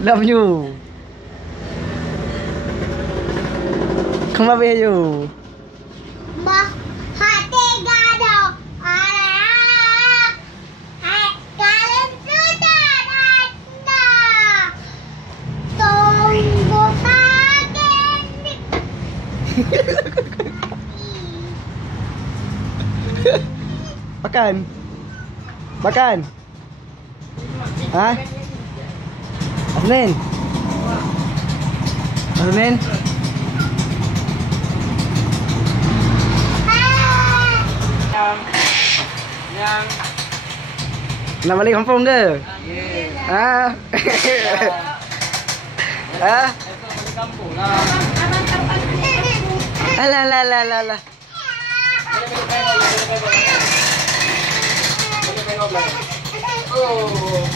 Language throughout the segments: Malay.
Love you. Không bao giờ you. Mà hati gado. Kalian sudah ada. Tunggu pagi. Makan. Makan. Hah? Asnin. Asnin. Yang Nak balik kampung ke? Ah. Ah. balik kampung lah. Alah lah lah lah lah. Oh.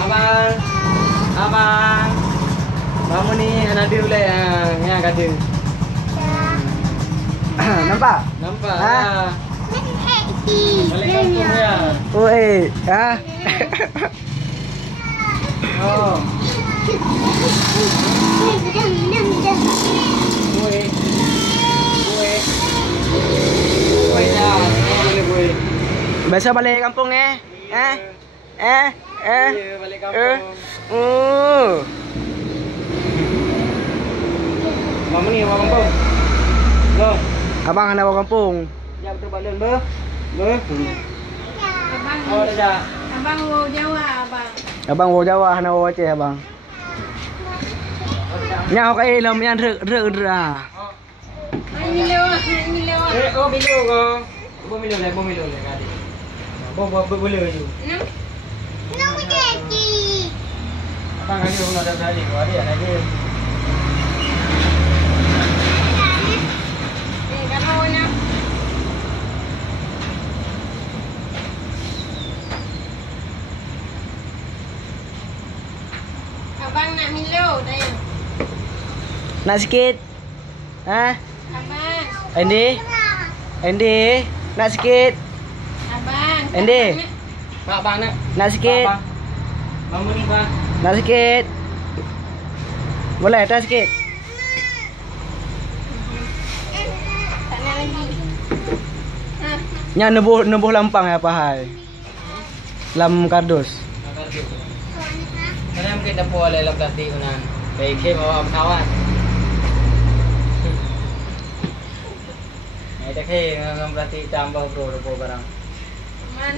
Abang. Abang. Kamu ni anak dia boleh yang kata. Nampak? Nampak Ha? lah. Balik kampung ya. Oi, ah. Oh. Kue. Kue. Kue dah. Boleh kue. Biasa balik kampung ni? Ya, balik kampung. Oh. Mama ni orang kampung. Go. Abang nak bawa kampung. Ya betul balik ber. Ber. Oh dah. Abang mau Jawa, abang. Abang bawa Jawa nak bawa Aceh abang. Nyau kat ilmu yang rek ah. Ini lewat, ini lewat. Oh bilo go. Bo bilo le kali. Bo boleh je. Nak jadi. Abang ada orang dah balik. Ada lagi. Kalau nak. Abang nak Milo tanya. Nak sikit? Ha? Abang. Andy, nak sikit? Abang. Andy, Pak bang nak. nak sikit? Mama ni bang. Nak sikit? Boleh tak sikit? Tak nak lagi. Ha. Yang nebuh lampang apa hai? Lam kardus. Karena mungkin dah puas dalam plastik kan. Baik ke bawa kawan. Ada ke dalam plastik tambah bro barang. Man.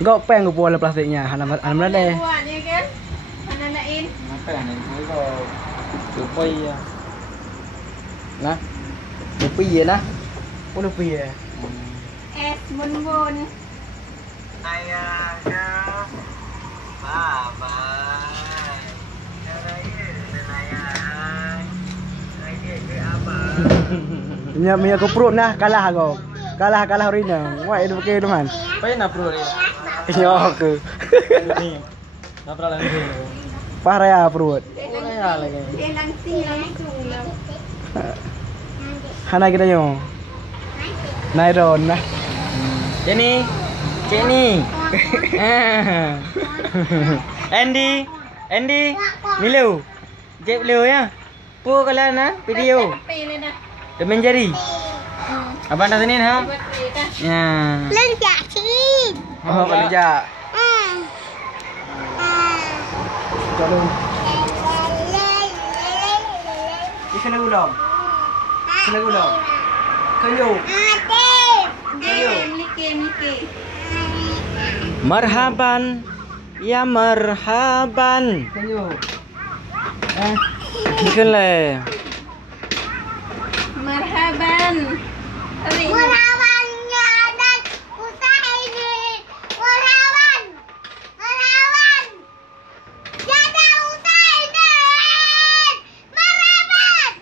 Kau peng ke pola plastiknya? Hanam lele. Buat dia kan? Mana lain? Makan ni kau lupai ya. Nah. Lupa ya nah. Oh lupa ya. Es bun-bun. Ayah ke baba. Minyak ke perut nah kalah kau. Kalah Rina. Wah itu pakai teman. Apa nak perlu ni? Yo ke. Ni. Tak pernah lagi. Parah perut. Ya lagi. Dia langsung lah. Hana kita yo. Nairon nah. Jenny. Andy. Milo. Jep Leo ya. Pu kalau na video. Pilih dah. Demen jari. Abang dah sini ha? Buat dah. Ya. Lên dạ chi. Oh kerja. Jalan. Ikan ulam. Ikan ulam. Kayu. Miki. Marhaban. Ya marhaban. Kayu. Bukanlah. Marhaban. Marhabannya dan usaha ini. Marhaban. Jaga usaha ini. Marhaban.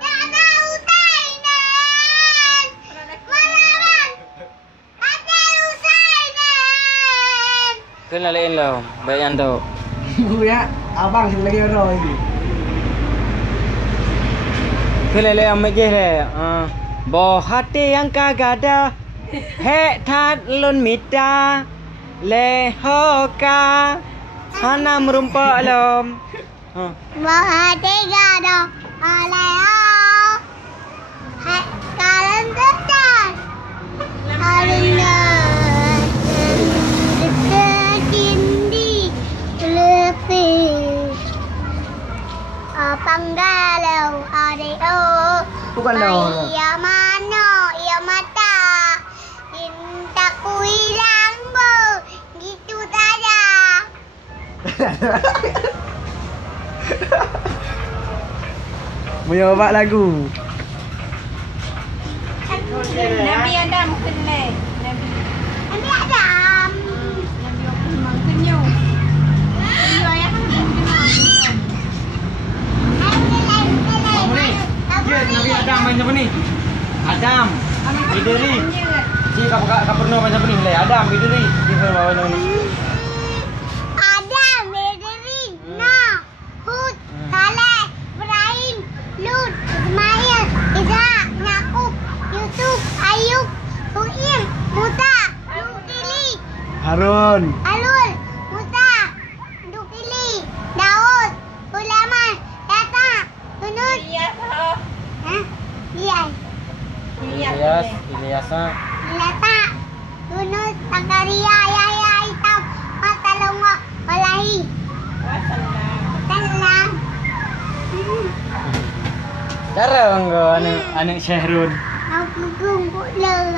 Jaga usaha ini. Marhaban. Ada usaha ini. Bukanlah lain lah. Baik yang tahu. Ya, abang lagi roy. Bukanlah lain yang majlis lah. Boh hati yang kagak ada. Hek tat lun mita le hoka hanam rumpa lom. Mahatiga do alaya. Hai kalian tetap. Alina. Ketindi lebih. Panggalau adeo. Bukan dong. Ia mano, ia mata. Cintaku hilang bo. Gitu saja. Menyoba lagu. Nabi Adam kena. Nabi Nabi Adam. Nabi memang kenyu. Kenyu ayah kan kenyu. Nabi Adam main siapa ni? Adam. Idris. Si kau pernah main siapa ni? Adam, Idris. Di bawah ni. Adam, Idris, Nuh, Hud, Saleh, Ibrahim, Lut, Ismail, Ishak, Yakub, Yusuf, Ayub, Huim, Musa, Zulkifli, Harun. Alul, Musa, Zulkifli, Daud, Sulaiman, Yasa, Yunus, Hah? Liai, Ilyas, Ilyasa. Lata, Yunus, Zakaria, Yahya, Ishak, Masalawah, Walahi, Salam. Cara enggak anak Syahrul. Aku gumpuk lega.